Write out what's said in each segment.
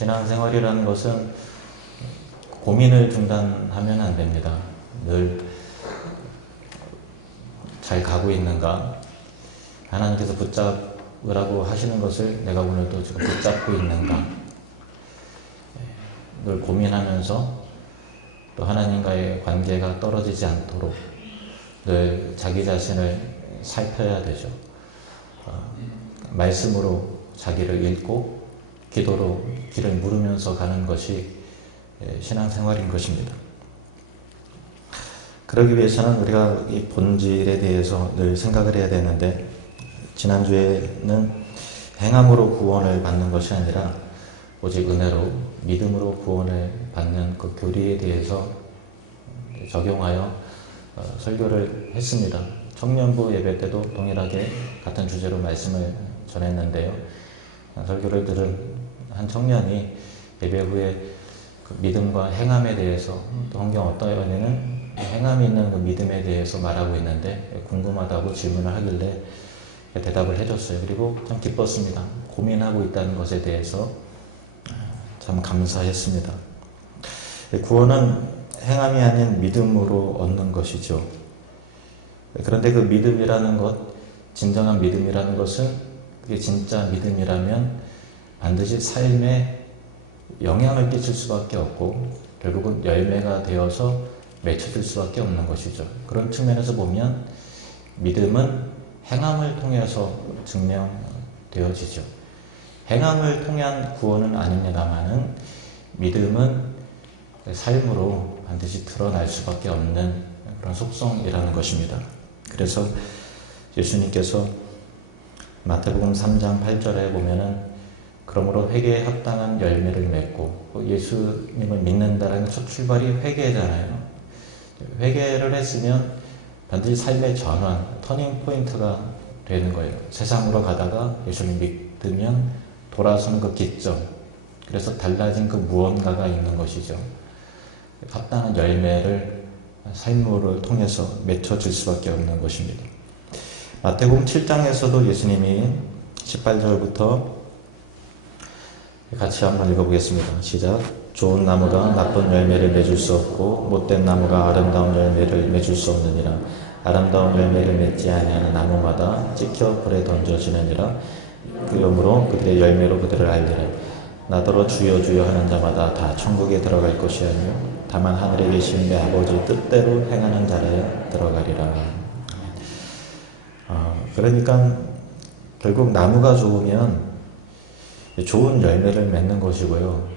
신앙생활이라는 것은 고민을 중단하면 안 됩니다. 늘 잘 가고 있는가? 하나님께서 붙잡으라고 하시는 것을 내가 오늘도 지금 붙잡고 있는가? 늘 고민하면서 또 하나님과의 관계가 떨어지지 않도록 늘 자기 자신을 살펴야 되죠. 말씀으로 자기를 읽고 기도로 길을 물으면서 가는 것이 신앙생활인 것입니다. 그러기 위해서는 우리가 이 본질에 대해서 늘 생각을 해야 되는데, 지난주에는 행함으로 구원을 받는 것이 아니라 오직 은혜로 믿음으로 구원을 받는 그 교리에 대해서 적용하여 설교를 했습니다. 청년부 예배 때도 동일하게 같은 주제로 말씀을 전했는데요. 설교를 들은 한 청년이 예배 후에 그 믿음과 행함에 대해서, 또 성경 어떤 면에는 행함이 있는 그 믿음에 대해서 말하고 있는데 궁금하다고 질문을 하길래 대답을 해줬어요. 그리고 참 기뻤습니다. 고민하고 있다는 것에 대해서 참 감사했습니다. 구원은 행함이 아닌 믿음으로 얻는 것이죠. 그런데 그 믿음이라는 것, 진정한 믿음이라는 것은, 그게 진짜 믿음이라면 반드시 삶에 영향을 끼칠 수밖에 없고 결국은 열매가 되어서 맺혀질 수밖에 없는 것이죠. 그런 측면에서 보면 믿음은 행함을 통해서 증명되어지죠. 행함을 통한 구원은 아닙니다만은 믿음은 삶으로 반드시 드러날 수밖에 없는 그런 속성이라는 것입니다. 그래서 예수님께서 마태복음 3장 8절에 보면은 그러므로 회개에 합당한 열매를 맺고, 예수님을 믿는다라는 첫 출발이 회개잖아요. 회개를 했으면 반드시 삶의 전환, 터닝 포인트가 되는 거예요. 세상으로 가다가 예수님 믿으면 돌아서는 그 기점, 그래서 달라진 그 무언가가 있는 것이죠. 합당한 열매를 삶을 통해서 맺혀질 수밖에 없는 것입니다. 마태복음 7장에서도 예수님이 18절부터 같이 한번 읽어보겠습니다. 시작. 좋은 나무가 나쁜 열매를 맺을 수 없고 못된 나무가 아름다운 열매를 맺을 수 없느니라. 아름다운 열매를 맺지 아니하는 나무마다 찍혀 불에 던져지느니라. 그러므로 그들의 열매로 그들을 알리라. 나더러 주여 주여 하는 자마다 다 천국에 들어갈 것이 아니요 다만 하늘에 계신 내 아버지 뜻대로 행하는 자라야 들어가리라. 그러니까 결국 나무가 좋으면 좋은 열매를 맺는 것이고요,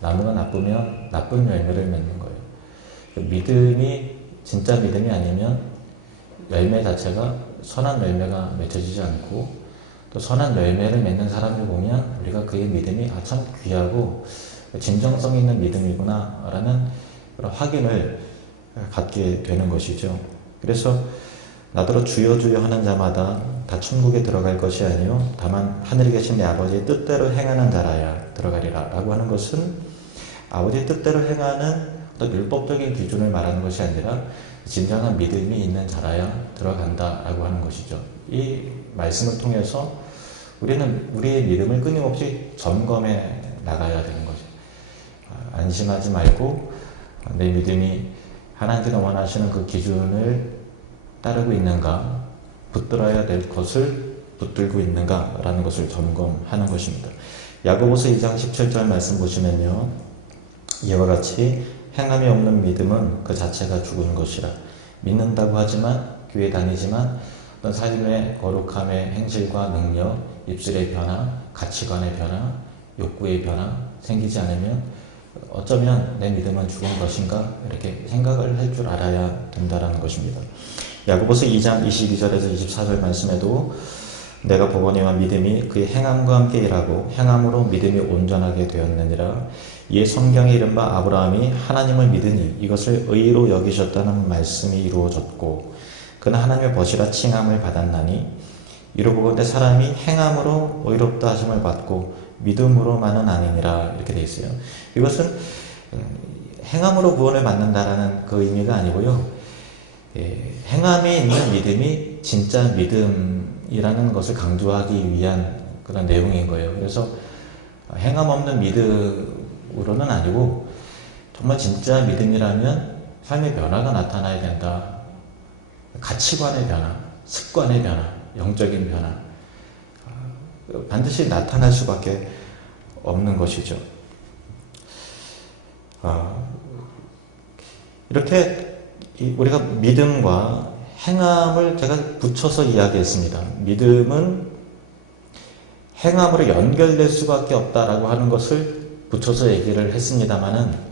나무가 나쁘면 나쁜 열매를 맺는 거예요. 믿음이 진짜 믿음이 아니면 열매 자체가 선한 열매가 맺혀지지 않고, 또 선한 열매를 맺는 사람을 보면 우리가 그의 믿음이 참 귀하고 진정성 있는 믿음이구나 라는 그런 확인을 갖게 되는 것이죠. 그래서 나더러 주여 주여 하는 자마다 다 천국에 들어갈 것이 아니요 다만 하늘에 계신 내 아버지의 뜻대로 행하는 자라야 들어가리라 라고 하는 것은, 아버지의 뜻대로 행하는 어떤 율법적인 기준을 말하는 것이 아니라 진정한 믿음이 있는 자라야 들어간다 라고 하는 것이죠. 이 말씀을 통해서 우리는 우리의 믿음을 끊임없이 점검해 나가야 되는 거죠. 안심하지 말고 내 믿음이 하나님께서 원하시는 그 기준을 따르고 있는가, 붙들어야 될 것을 붙들고 있는가 라는 것을 점검하는 것입니다. 야고보서 2장 17절 말씀 보시면요, 이와 같이 행함이 없는 믿음은 그 자체가 죽은 것이라. 믿는다고 하지만, 교회 다니지만 어떤 삶의 거룩함의 행실과 능력, 입술의 변화, 가치관의 변화, 욕구의 변화 생기지 않으면 어쩌면 내 믿음은 죽은 것인가 이렇게 생각을 할 줄 알아야 된다는 것입니다. 야고보서 2장 22절에서 24절 말씀에도 내가 보거니와 믿음이 그의 행함과 함께 일하고 행함으로 믿음이 온전하게 되었느니라. 이에 성경에 이른 바 아브라함이 하나님을 믿으니 이것을 의로 여기셨다는 말씀이 이루어졌고 그는 하나님의 벗이라 칭함을 받았나니 이로 보건대 사람이 행함으로 의롭다 하심을 받고 믿음으로만은 아니니라. 이렇게 되어 있어요. 이것은 행함으로 구원을 받는다라는 그 의미가 아니고요, 행함에 있는 믿음이 진짜 믿음이라는 것을 강조하기 위한 그런 내용인 거예요. 그래서 행함 없는 믿음으로는 아니고 정말 진짜 믿음이라면 삶의 변화가 나타나야 된다. 가치관의 변화, 습관의 변화, 영적인 변화 반드시 나타날 수밖에 없는 것이죠. 이렇게 우리가 믿음과 행함을 제가 붙여서 이야기했습니다. 믿음은 행함으로 연결될 수밖에 없다라고 하는 것을 붙여서 얘기를 했습니다마는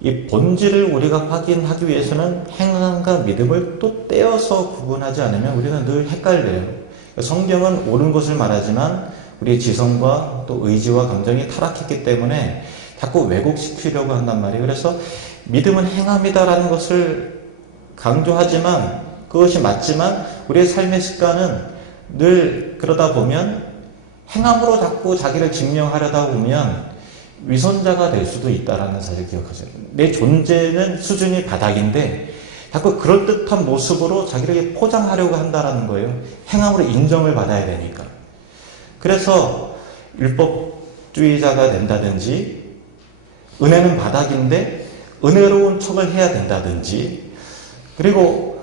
이 본질을 우리가 확인하기 위해서는 행함과 믿음을 또 떼어서 구분하지 않으면 우리는 늘 헷갈려요. 성경은 옳은 것을 말하지만 우리의 지성과 또 의지와 감정이 타락했기 때문에 자꾸 왜곡시키려고 한단 말이에요. 그래서 믿음은 행함이다라는 것을 강조하지만 그것이 맞지만 우리의 삶의 습관은 늘 그러다 보면 행함으로 자꾸 자기를 증명하려다 보면 위선자가 될 수도 있다는 사실을 기억하세요. 내 존재는 수준이 바닥인데 자꾸 그럴듯한 모습으로 자기를 포장하려고 한다는 거예요. 행함으로 인정을 받아야 되니까. 그래서 율법주의자가 된다든지 은혜는 바닥인데 은혜로운 척을 해야 된다든지 그리고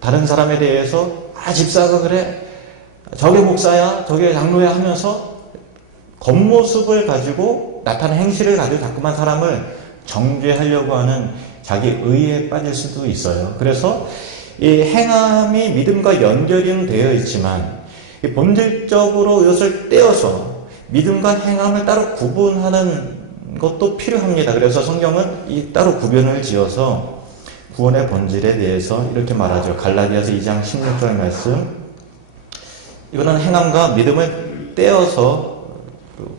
다른 사람에 대해서 집사가 그래 저게 목사야 저게 장로야 하면서 겉모습을 가지고 나타나는 행실을 가지고 자꾸만 사람을 정죄하려고 하는 자기 의에 빠질 수도 있어요. 그래서 이 행함이 믿음과 연결은 되어 있지만 본질적으로 이것을 떼어서 믿음과 행함을 따로 구분하는 것도 필요합니다. 그래서 성경은 이 따로 구별을 지어서 구원의 본질에 대해서 이렇게 말하죠. 갈라디아서 2장 16절 말씀. 이거는 행함과 믿음을 떼어서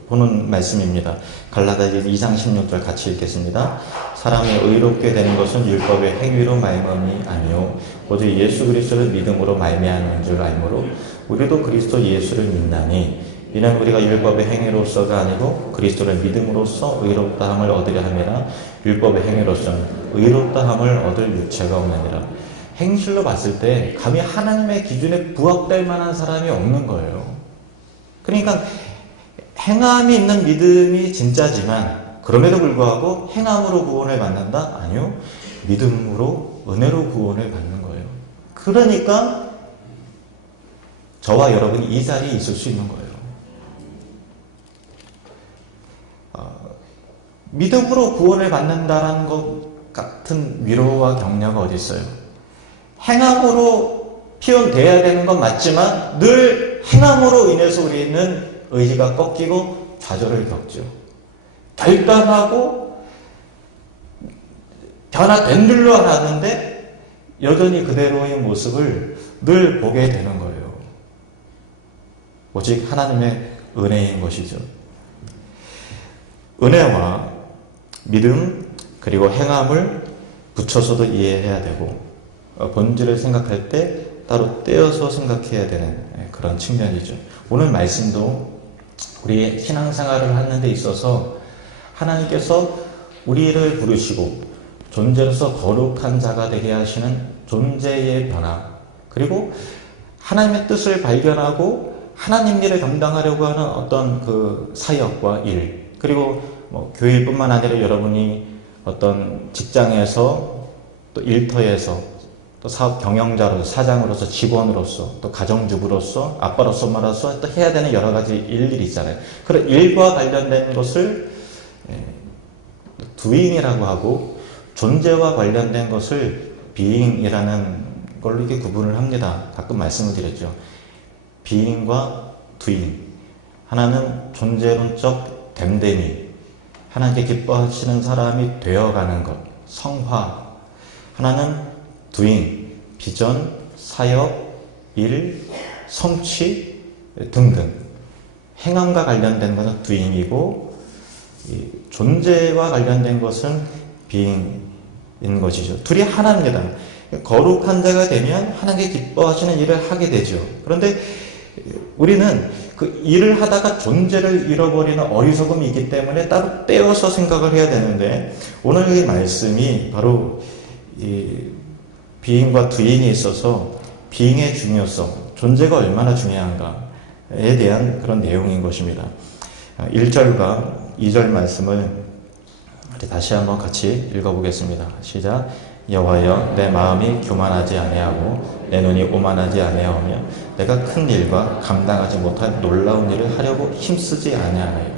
보는 말씀입니다. 갈라디아서 2장 16절 같이 읽겠습니다. 사람이 의롭게 되는 것은 율법의 행위로 말미암이 아니요 오직 예수 그리스도를 믿음으로 말미암은 줄 알므로 우리도 그리스도 예수를 믿나니 이는 우리가 율법의 행위로서가 아니고 그리스도를 믿음으로써 의롭다함을 얻으려 함이라. 율법의 행위로서는 의롭다함을 얻을 유체가 없느니라. 행실로 봤을 때 감히 하나님의 기준에 부합될 만한 사람이 없는 거예요. 그러니까 행함이 있는 믿음이 진짜지만 그럼에도 불구하고 행함으로 구원을 받는다? 아니요. 믿음으로 은혜로 구원을 받는 거예요. 그러니까 저와 여러분이 이 자리에 있을 수 있는 거예요. 믿음으로 구원을 받는다라는 것 같은 위로와 격려가 어디 있어요? 행함으로 표현돼야 되는 건 맞지만 늘 행함으로 인해서 우리는 의지가 꺾이고 좌절을 겪죠. 결단하고 변화된 줄로 알았는데 여전히 그대로의 모습을 늘 보게 되는 거예요. 오직 하나님의 은혜인 것이죠. 은혜와 믿음 그리고 행함을 붙여서도 이해해야 되고 본질을 생각할 때 따로 떼어서 생각해야 되는 그런 측면이죠. 오늘 말씀도 우리의 신앙생활을 하는 데 있어서 하나님께서 우리를 부르시고 존재로서 거룩한 자가 되게 하시는 존재의 변화 그리고 하나님의 뜻을 발견하고 하나님 일을 감당하려고 하는 어떤 그 사역과 일 그리고 교회뿐만 아니라 여러분이 어떤 직장에서 또 일터에서 또 사업 경영자로서 사장으로서 직원으로서 또 가정주부로서 아빠로서 엄마로서 또 해야 되는 여러 가지 일들이 있잖아요. 그런 일과 관련된 것을 doing이라고 하고 존재와 관련된 것을 being이라는 걸로 이렇게 구분을 합니다. 가끔 말씀을 드렸죠. being과 doing. 하나는 존재론적 됨됨이. 하나님께 기뻐하시는 사람이 되어가는 것. 성화. 하나는 doing. 비전, 사역, 일, 성취 등등. 행함과 관련된 것은 doing이고 존재와 관련된 것은 being인 것이죠. 둘이 하나입니다. 거룩한 자가 되면 하나님께 기뻐하시는 일을 하게 되죠. 그런데 우리는 그 일을 하다가 존재를 잃어버리는 어리석음이 있기 때문에 따로 떼어서 생각을 해야 되는데 오늘 이 말씀이 바로 이 being과 doing에 있어서 being의 중요성, 존재가 얼마나 중요한가에 대한 그런 내용인 것입니다. 1절과 2절 말씀을 우리 다시 한번 같이 읽어보겠습니다. 시작. 여호와여, 내 마음이 교만하지 아니하고 내 눈이 오만하지 아니하오며 내가 큰 일과 감당하지 못할 놀라운 일을 하려고 힘쓰지 아니하나이다.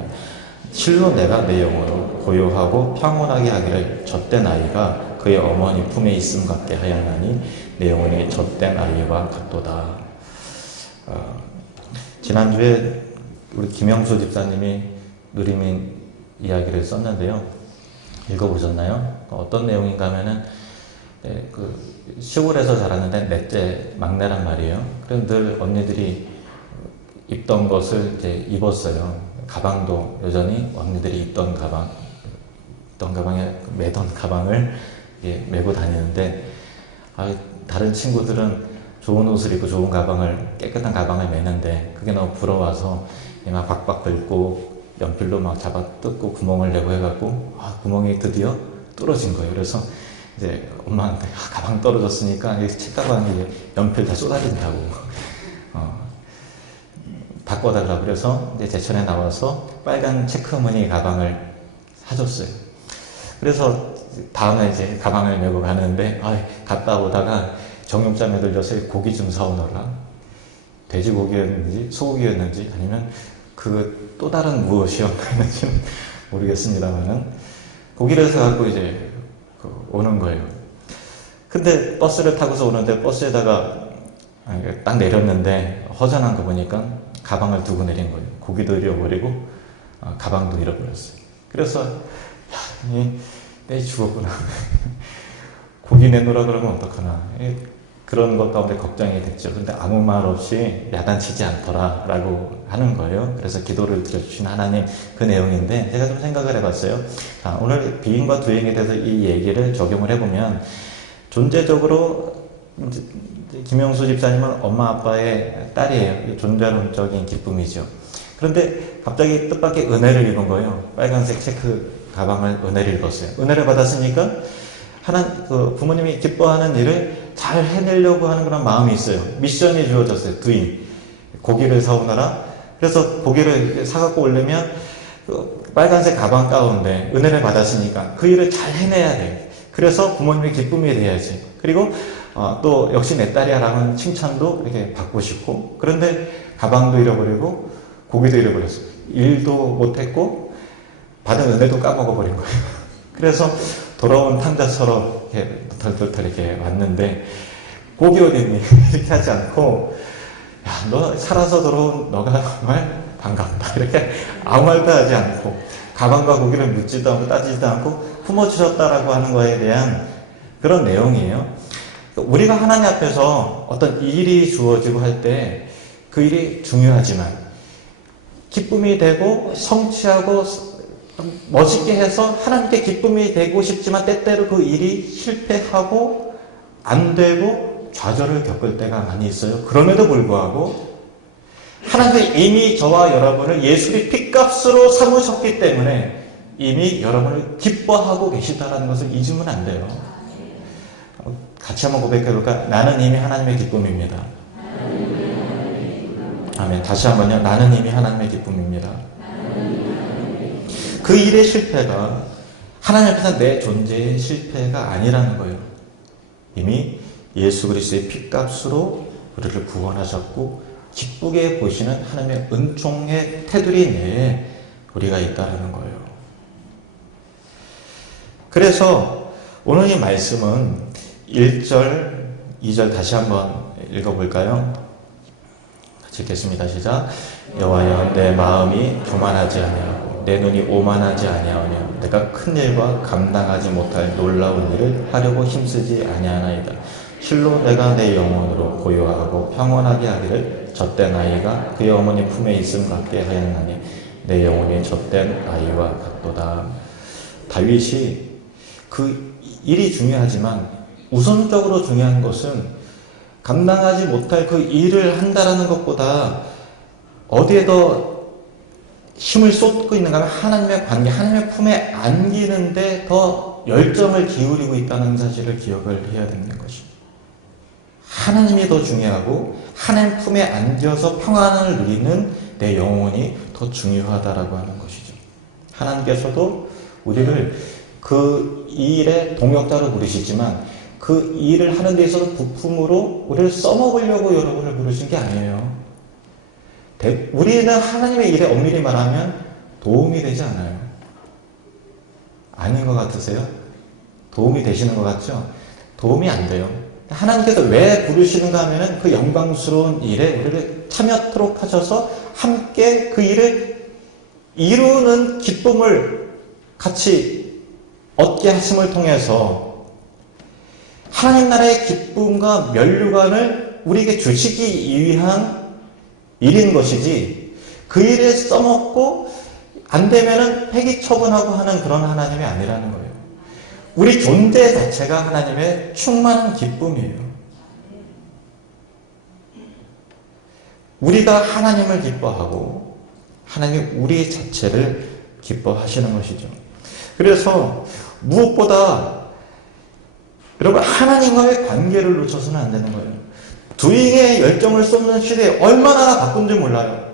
실로 내가 내 영혼을 고요하고 평온하게 하기를 젖된 아이가 그의 어머니 품에 있음 같게 하였나니 내 영혼이 젖된 아이와 같도다. 지난주에 우리 김영수 집사님이 누리민 이야기를 썼는데요. 읽어보셨나요? 어떤 내용인가 하면은 그 시골에서 자랐는데 넷째 막내란 말이에요. 그럼 늘 언니들이 입던 것을 이제 입었어요. 가방도 여전히 언니들이 입던 가방에 매던 가방을 메고 다니는데, 다른 친구들은 좋은 옷을 입고 좋은 가방을, 깨끗한 가방을 매는데 그게 너무 부러워서 막 박박 긁고 연필로 막 잡아 뜯고 구멍을 내고 해갖고 구멍이 드디어 뚫어진 거예요. 그래서 이제 엄마한테 가방 떨어졌으니까 책가방에 연필 다 쏟아진다고 바꿔달라고 그래서 이제 제천에 나와서 빨간 체크무늬 가방을 사줬어요. 그래서 다음에 이제 가방을 메고 가는데 갔다 오다가 정육점에 들려서 고기 좀 사오너라. 돼지고기였는지 소고기였는지 아니면 그 또 다른 무엇이었는지는 모르겠습니다만은 고기를 사갖고 이제 오는 거예요. 근데 버스를 타고서 오는데 버스에다가 딱 내렸는데 허전한 거 보니까 가방을 두고 내린 거예요. 고기도 잃어버리고 가방도 잃어버렸어요. 그래서 내 죽었구나. 고기 내놓으라 그러면 어떡하나. 그런 것 가운데 걱정이 됐죠. 근데 아무 말 없이 야단치지 않더라 라고 하는 거예요. 그래서 기도를 드려주신 하나님, 그 내용인데 제가 좀 생각을 해봤어요. 오늘 비인과 두인에 대해서 이 얘기를 적용을 해보면, 존재적으로 김영수 집사님은 엄마 아빠의 딸이에요. 존재론적인 기쁨이죠. 그런데 갑자기 뜻밖의 은혜를 입은 거예요. 빨간색 체크 가방을 은혜를 입었어요. 은혜를 받았으니까 부모님이 기뻐하는 일을 잘 해내려고 하는 그런 마음이 있어요. 미션이 주어졌어요. 두인. 고기를 사오너라. 그래서 고기를 사갖고 오려면 빨간색 가방 가운데 은혜를 받았으니까 그 일을 잘 해내야 돼. 그래서 부모님의 기쁨이 돼야지. 그리고 또 역시 내 딸이야 라는 칭찬도 이렇게 받고 싶고, 그런데 가방도 잃어버리고 고기도 잃어버렸어요. 일도 못했고 받은 은혜도 까먹어버린 거예요. 그래서 돌아온 탕자처럼 이렇게 덜덜덜 이렇게 왔는데, 고기 어딨니? 이렇게 하지 않고, 너 살아서 돌아온 너가 정말 반갑다. 이렇게 아무 말도 하지 않고, 가방과 고기를 묻지도 않고 따지지도 않고 품어주셨다라고 하는 거에 대한 그런 내용이에요. 우리가 하나님 앞에서 어떤 일이 주어지고 할 때 그 일이 중요하지만, 기쁨이 되고 성취하고 멋있게 해서 하나님께 기쁨이 되고 싶지만 때때로 그 일이 실패하고 안 되고 좌절을 겪을 때가 많이 있어요. 그럼에도 불구하고 하나님께서 이미 저와 여러분을 예수의 핏값으로 삼으셨기 때문에 이미 여러분을 기뻐하고 계시다는 것을 잊으면 안 돼요. 같이 한번 고백해볼까? 나는 이미 하나님의 기쁨입니다. 아멘. 다시 한번요. 나는 이미 하나님의 기쁨입니다. 그 일의 실패가 하나님 앞에서 내 존재의 실패가 아니라는 거예요. 이미 예수 그리스도의 핏값으로 우리를 구원하셨고 기쁘게 보시는 하나님의 은총의 테두리 내에 우리가 있다는 거예요. 그래서 오늘 이 말씀은 1절, 2절 다시 한번 읽어볼까요? 같이 읽겠습니다. 시작. 여호와여, 내 마음이 교만하지 아니하고 내 눈이 오만하지 아니하오며 내가 큰 일과 감당하지 못할 놀라운 일을 하려고 힘쓰지 아니하나이다. 실로 내가 내 영혼으로 고요하고 평온하게 하기를 젖된 아이가 그의 어머니 품에 있음 같게 하였나니 내 영혼이 젖된 아이와 같도다. 다윗이 그 일이 중요하지만 우선적으로 중요한 것은 감당하지 못할 그 일을 한다라는 것보다 어디에 더 힘을 쏟고 있는가 하면 하나님의 관계, 하나님의 품에 안기는데 더 열정을 기울이고 있다는 사실을 기억을 해야 되는 것입니다. 하나님이 더 중요하고 하나님 품에 안겨서 평안을 누리는 내 영혼이 더 중요하다라고 하는 것이죠. 하나님께서도 우리를 그 일의 동역자로 부르시지만 그 일을 하는 데 있어서 부품으로 우리를 써먹으려고 여러분을 부르신 게 아니에요. 우리는 하나님의 일에 엄밀히 말하면 도움이 되지 않아요. 아닌 것 같으세요? 도움이 되시는 것 같죠? 도움이 안 돼요. 하나님께서 왜 부르시는가 하면은 그 영광스러운 일에 우리를 참여토록 하셔서 함께 그 일을 이루는 기쁨을 같이 얻게 하심을 통해서 하나님 나라의 기쁨과 면류관을 우리에게 주시기 위한 일인 것이지, 그 일에 써먹고 안 되면은 폐기 처분하고 하는 그런 하나님이 아니라는 거예요. 우리 존재 자체가 하나님의 충만한 기쁨이에요. 우리가 하나님을 기뻐하고 하나님이 우리 자체를 기뻐하시는 것이죠. 그래서 무엇보다 여러분, 하나님과의 관계를 놓쳐서는 안 되는 거예요. 두잉에 열정을 쏟는 시대에 얼마나 바쁜지 몰라요.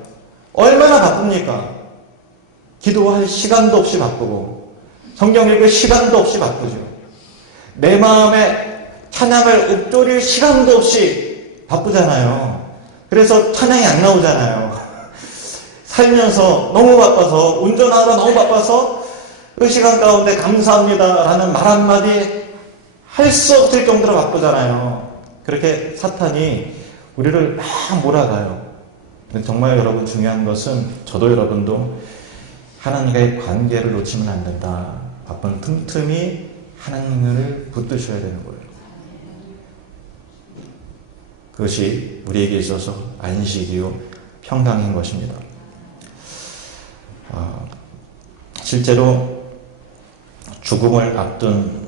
얼마나 바쁩니까? 기도할 시간도 없이 바쁘고 성경 읽을 시간도 없이 바쁘죠. 내 마음에 찬양을 읊조릴 시간도 없이 바쁘잖아요. 그래서 찬양이 안 나오잖아요. 살면서 너무 바빠서, 운전하느라 너무 바빠서 그 시간 가운데 감사합니다 라는 말 한마디 할 수 없을 정도로 바쁘잖아요. 그렇게 사탄이 우리를 막 몰아가요. 근데 정말 여러분, 중요한 것은 저도 여러분도 하나님과의 관계를 놓치면 안 된다. 바쁜 틈틈이 하나님을 붙드셔야 되는 거예요. 그것이 우리에게 있어서 안식이요 평강인 것입니다. 실제로 죽음을 앞둔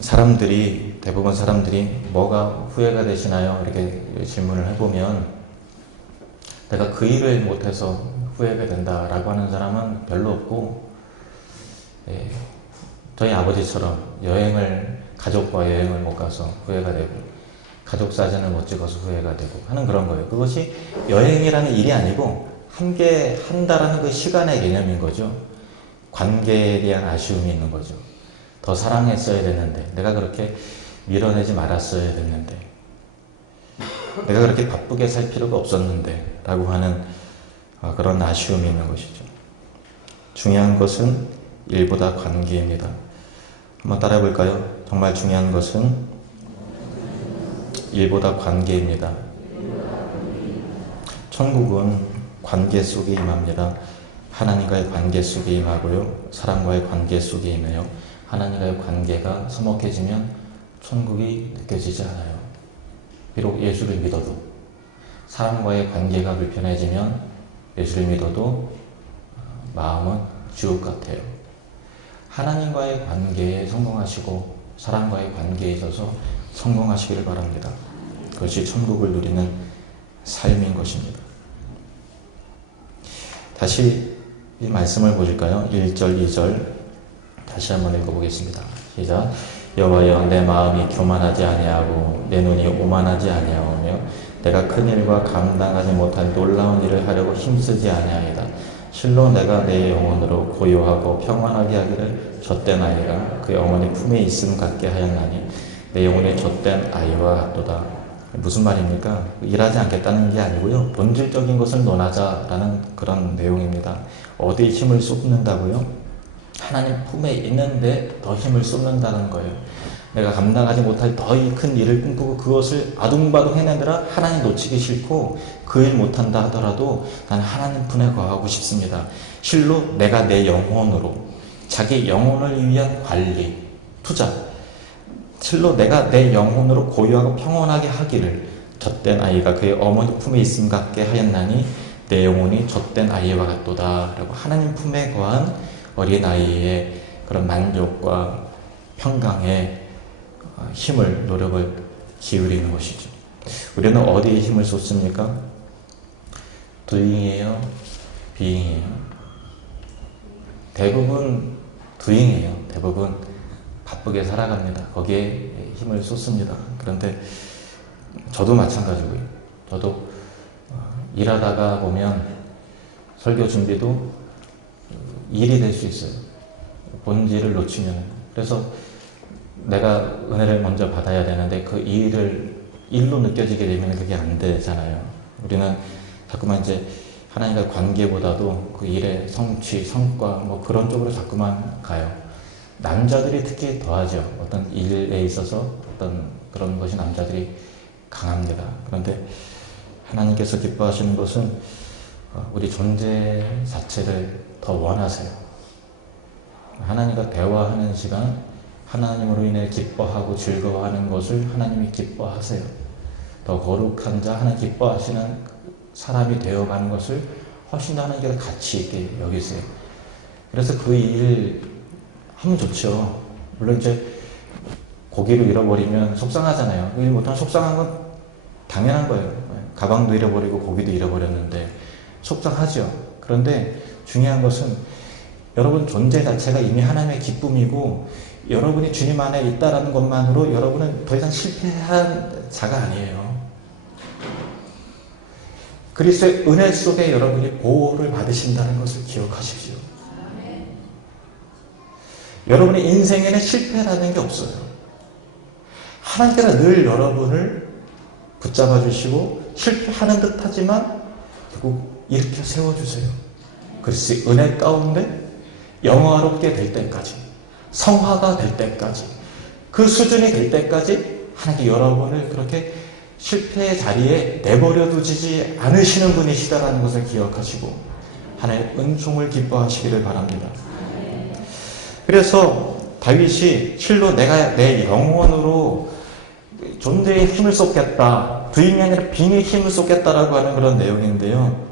사람들이, 대부분 사람들이 뭐가 후회가 되시나요? 이렇게 질문을 해보면 내가 그 일을 못해서 후회가 된다라고 하는 사람은 별로 없고, 저희 아버지처럼 가족과 여행을 못 가서 후회가 되고, 가족 사진을 못 찍어서 후회가 되고 하는 그런 거예요. 그것이 여행이라는 일이 아니고 함께 한다라는 그 시간의 개념인 거죠. 관계에 대한 아쉬움이 있는 거죠. 더 사랑했어야 됐는데, 내가 그렇게 밀어내지 말았어야 됐는데, 내가 그렇게 바쁘게 살 필요가 없었는데 라고 하는 그런 아쉬움이 있는 것이죠. 중요한 것은 일보다 관계입니다. 한번 따라해 볼까요? 정말 중요한 것은 일보다 관계입니다. 천국은 관계 속에 임합니다. 하나님과의 관계 속에 임하고요, 사람과의 관계 속에 임해요. 하나님과의 관계가 서먹해지면 천국이 느껴지지 않아요. 비록 예수를 믿어도. 사람과의 관계가 불편해지면 예수를 믿어도 마음은 지옥 같아요. 하나님과의 관계에 성공하시고 사람과의 관계에 있어서 성공하시기를 바랍니다. 그것이 천국을 누리는 삶인 것입니다. 다시 이 말씀을 보실까요? 1절, 2절 다시 한번 읽어보겠습니다. 시작. 여호와여, 내 마음이 교만하지 아니하고 내 눈이 오만하지 아니하오며 내가 큰 일과 감당하지 못한 놀라운 일을 하려고 힘쓰지 아니하이다. 실로 내가 내 영혼으로 고요하고 평안하게 하기를 젖된 아이가 그의 어머니 품에 있음 같게 하였나니 내 영혼이 젖된 아이와 같도다. 무슨 말입니까? 일하지 않겠다는 게 아니고요, 본질적인 것을 논하자라는 그런 내용입니다. 어디에 힘을 쏟는다고요? 하나님 품에 있는데 더 힘을 쏟는다는 거예요. 내가 감당하지 못할 더 큰 일을 꿈꾸고 그것을 아둥바둥 해내느라 하나님 놓치기 싫고 그 일 못한다 하더라도 나는 하나님 품에 거하고 싶습니다. 실로 내가 내 영혼으로, 자기 영혼을 위한 관리, 투자, 실로 내가 내 영혼으로 고요하고 평온하게 하기를 젖된 아이가 그의 어머니 품에 있음 같게 하였나니 내 영혼이 젖된 아이와 같도다 라고 하나님 품에 거한 어린아이의 그런 만족과 평강에 힘을, 노력을 기울이는 것이죠. 우리는 어디에 힘을 쏟습니까? doing이에요? being이에요? 대부분 doing이에요. 대부분 바쁘게 살아갑니다. 거기에 힘을 쏟습니다. 그런데 저도 마찬가지고요. 저도 일하다가 보면 설교 준비도 일이 될 수 있어요. 본질을 놓치면. 그래서 내가 은혜를 먼저 받아야 되는데 그 일로 느껴지게 되면 그게 안 되잖아요. 우리는 자꾸만 이제 하나님과의 관계보다도 그 일의 성취, 성과 뭐 그런 쪽으로 자꾸만 가요. 남자들이 특히 더하죠. 어떤 일에 있어서 어떤 그런 것이 남자들이 강합니다. 그런데 하나님께서 기뻐하시는 것은 우리 존재 자체를 더 원하세요. 하나님과 대화하는 시간, 하나님으로 인해 기뻐하고 즐거워하는 것을 하나님이 기뻐하세요. 더 거룩한 자, 하나님 기뻐하시는 사람이 되어가는 것을 훨씬 더 하나님께서 가치 있게 여기세요. 그래서 그 일 하면 좋죠. 물론 이제 고기를 잃어버리면 속상하잖아요. 일 못하면 속상한 건 당연한 거예요. 가방도 잃어버리고 고기도 잃어버렸는데 속상하죠. 그런데 중요한 것은 여러분 존재 자체가 이미 하나님의 기쁨이고 여러분이 주님 안에 있다는 것만으로 여러분은 더 이상 실패한 자가 아니에요. 그리스도의 은혜 속에 여러분이 보호를 받으신다는 것을 기억하십시오. 여러분의 인생에는 실패라는 게 없어요. 하나님께서 늘 여러분을 붙잡아 주시고 실패하는 듯 하지만 결국 일으켜 세워주세요. 그리스도의 은혜 가운데 영화롭게 될 때까지, 성화가 될 때까지, 그 수준이 될 때까지 하나님께 여러분을 그렇게 실패의 자리에 내버려 두지 않으시는 분이시다라는 것을 기억하시고 하나님의 은총을 기뻐하시기를 바랍니다. 그래서 다윗이 실로 내가 내 영혼으로 존재의 힘을 쏟겠다, 부인이 아니라 빙의 힘을 쏟겠다라고 하는 그런 내용인데요.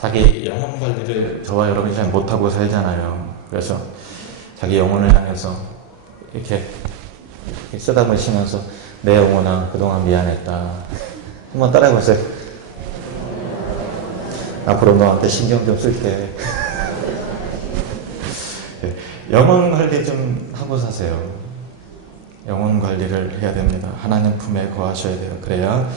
자기 영혼 관리를 저와 여러분이 잘 못하고 살잖아요. 그래서 자기 영혼을 향해서 이렇게 쓰다보시면서 내 영혼아 그동안 미안했다. 한번 따라해보세요. 앞으로 너한테 신경 좀 쓸게. 영혼 관리 좀 하고 사세요. 영혼 관리를 해야 됩니다. 하나님 품에 거하셔야 돼요. 그래야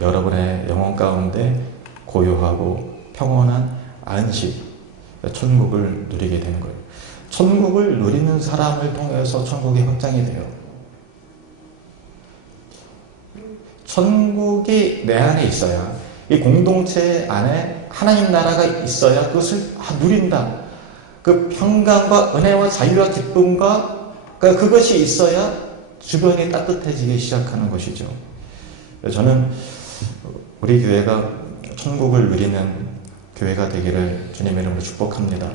여러분의 영혼 가운데 고요하고 평온한 안식, 천국을 누리게 되는 거예요. 천국을 누리는 사람을 통해서 천국이 확장이 돼요. 천국이 내 안에 있어야, 이 공동체 안에 하나님 나라가 있어야 그것을 누린다. 그 평강과 은혜와 자유와 기쁨과 그것이 있어야 주변이 따뜻해지기 시작하는 것이죠. 저는 우리 교회가 천국을 누리는 교회가 되기를 주님의 이름으로 축복합니다.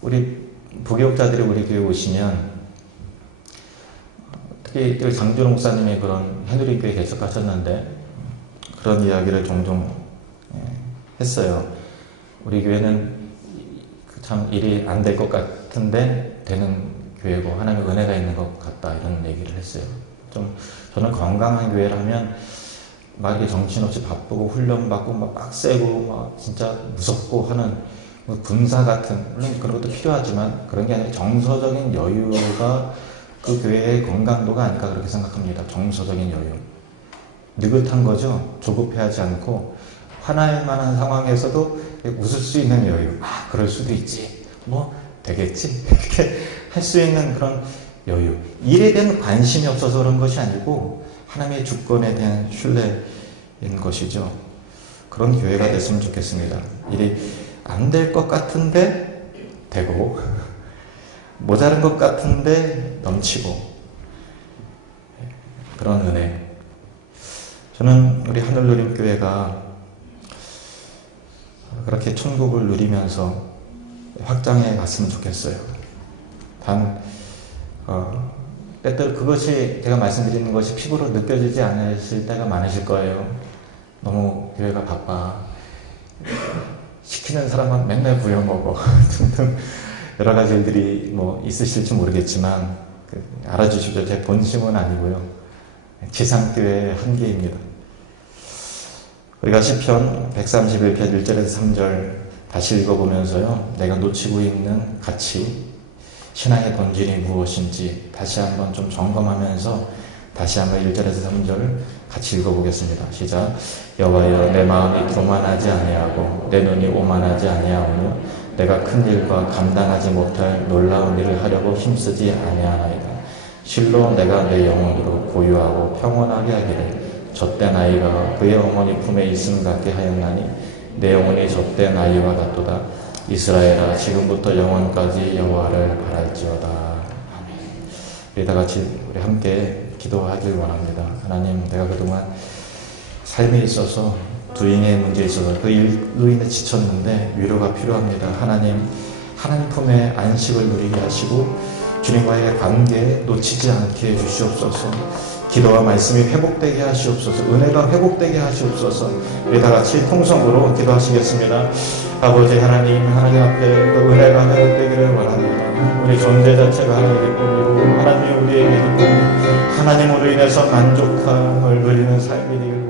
우리 부교육자들이 우리 교회 오시면 특히 장준호 목사님이 그런 해누리교회 개척하셨는데 그런 이야기를 종종 했어요. 우리 교회는 참 일이 안 될 것 같은데 되는 교회고 하나님의 은혜가 있는 것 같다 이런 얘기를 했어요. 좀 저는 건강한 교회라면 막 이렇게 정신없이 바쁘고 훈련받고 막 빡세고 막 진짜 무섭고 하는 군사 같은, 물론 그런 것도 필요하지만 그런 게 아니라 정서적인 여유가 그 교회의 건강도가 아닐까 그렇게 생각합니다. 정서적인 여유. 느긋한 거죠. 조급해하지 않고 화날 만한 상황에서도 웃을 수 있는 여유. 아, 그럴 수도 있지. 뭐 되겠지. 이렇게 할 수 있는 그런 여유. 일에 대한 관심이 없어서 그런 것이 아니고 하나님의 주권에 대한 신뢰인 것이죠. 그런 교회가 됐으면 좋겠습니다. 일이 안 될 것 같은데 되고 모자른 것 같은데 넘치고 그런 은혜. 저는 우리 하늘누림교회가 그렇게 천국을 누리면서 확장해 갔으면 좋겠어요. 단 때때로 그것이 제가 말씀드리는 것이 피부로 느껴지지 않으실 때가 많으실 거예요. 너무 교회가 바빠. 시키는 사람만 맨날 부려먹어. 등등 여러 가지 일들이 뭐 있으실지 모르겠지만 알아주십시오. 제 본심은 아니고요. 지상교회의 한계입니다. 우리가 시편 131편 1절에서 3절 다시 읽어보면서요. 내가 놓치고 있는 가치, 신앙의 본질이 무엇인지 다시 한번 좀 점검하면서 다시 한번 1절에서 3절 같이 읽어보겠습니다. 시작. 여호와여, 내 마음이 교만하지 아니하고 내 눈이 오만하지 아니하오며 내가 큰 일과 감당하지 못할 놀라운 일을 하려고 힘쓰지 아니하나이다. 실로 내가 내 영혼으로 고요하고 평온하게 하기를 젖된 아이가 그의 어머니 품에 있음 같게 하였나니 내 영혼이 젖된 아이와 같도다. 이스라엘아, 지금부터 영원까지 여호와를 바랄지어다. 아멘. 우리 다 같이 우리 함께 기도하길 원합니다. 하나님, 내가 그동안 삶에 있어서 두인의 문제에 있어서 그 일로 인해 지쳤는데 위로가 필요합니다. 하나님 품에 안식을 누리게 하시고 주님과의 관계 놓치지 않게 해주시옵소서. 기도와 말씀이 회복되게 하시옵소서. 은혜가 회복되게 하시옵소서. 우리 다 같이 통성으로 기도하시겠습니다. 아버지 하나님 앞에 그 은혜가 회복되기를 원합니다. 우리 존재 자체가 하나님의 꿈이고 하나님이 우리에게 기쁨, 하나님으로 인해서 만족함을 누리는 삶이 되기를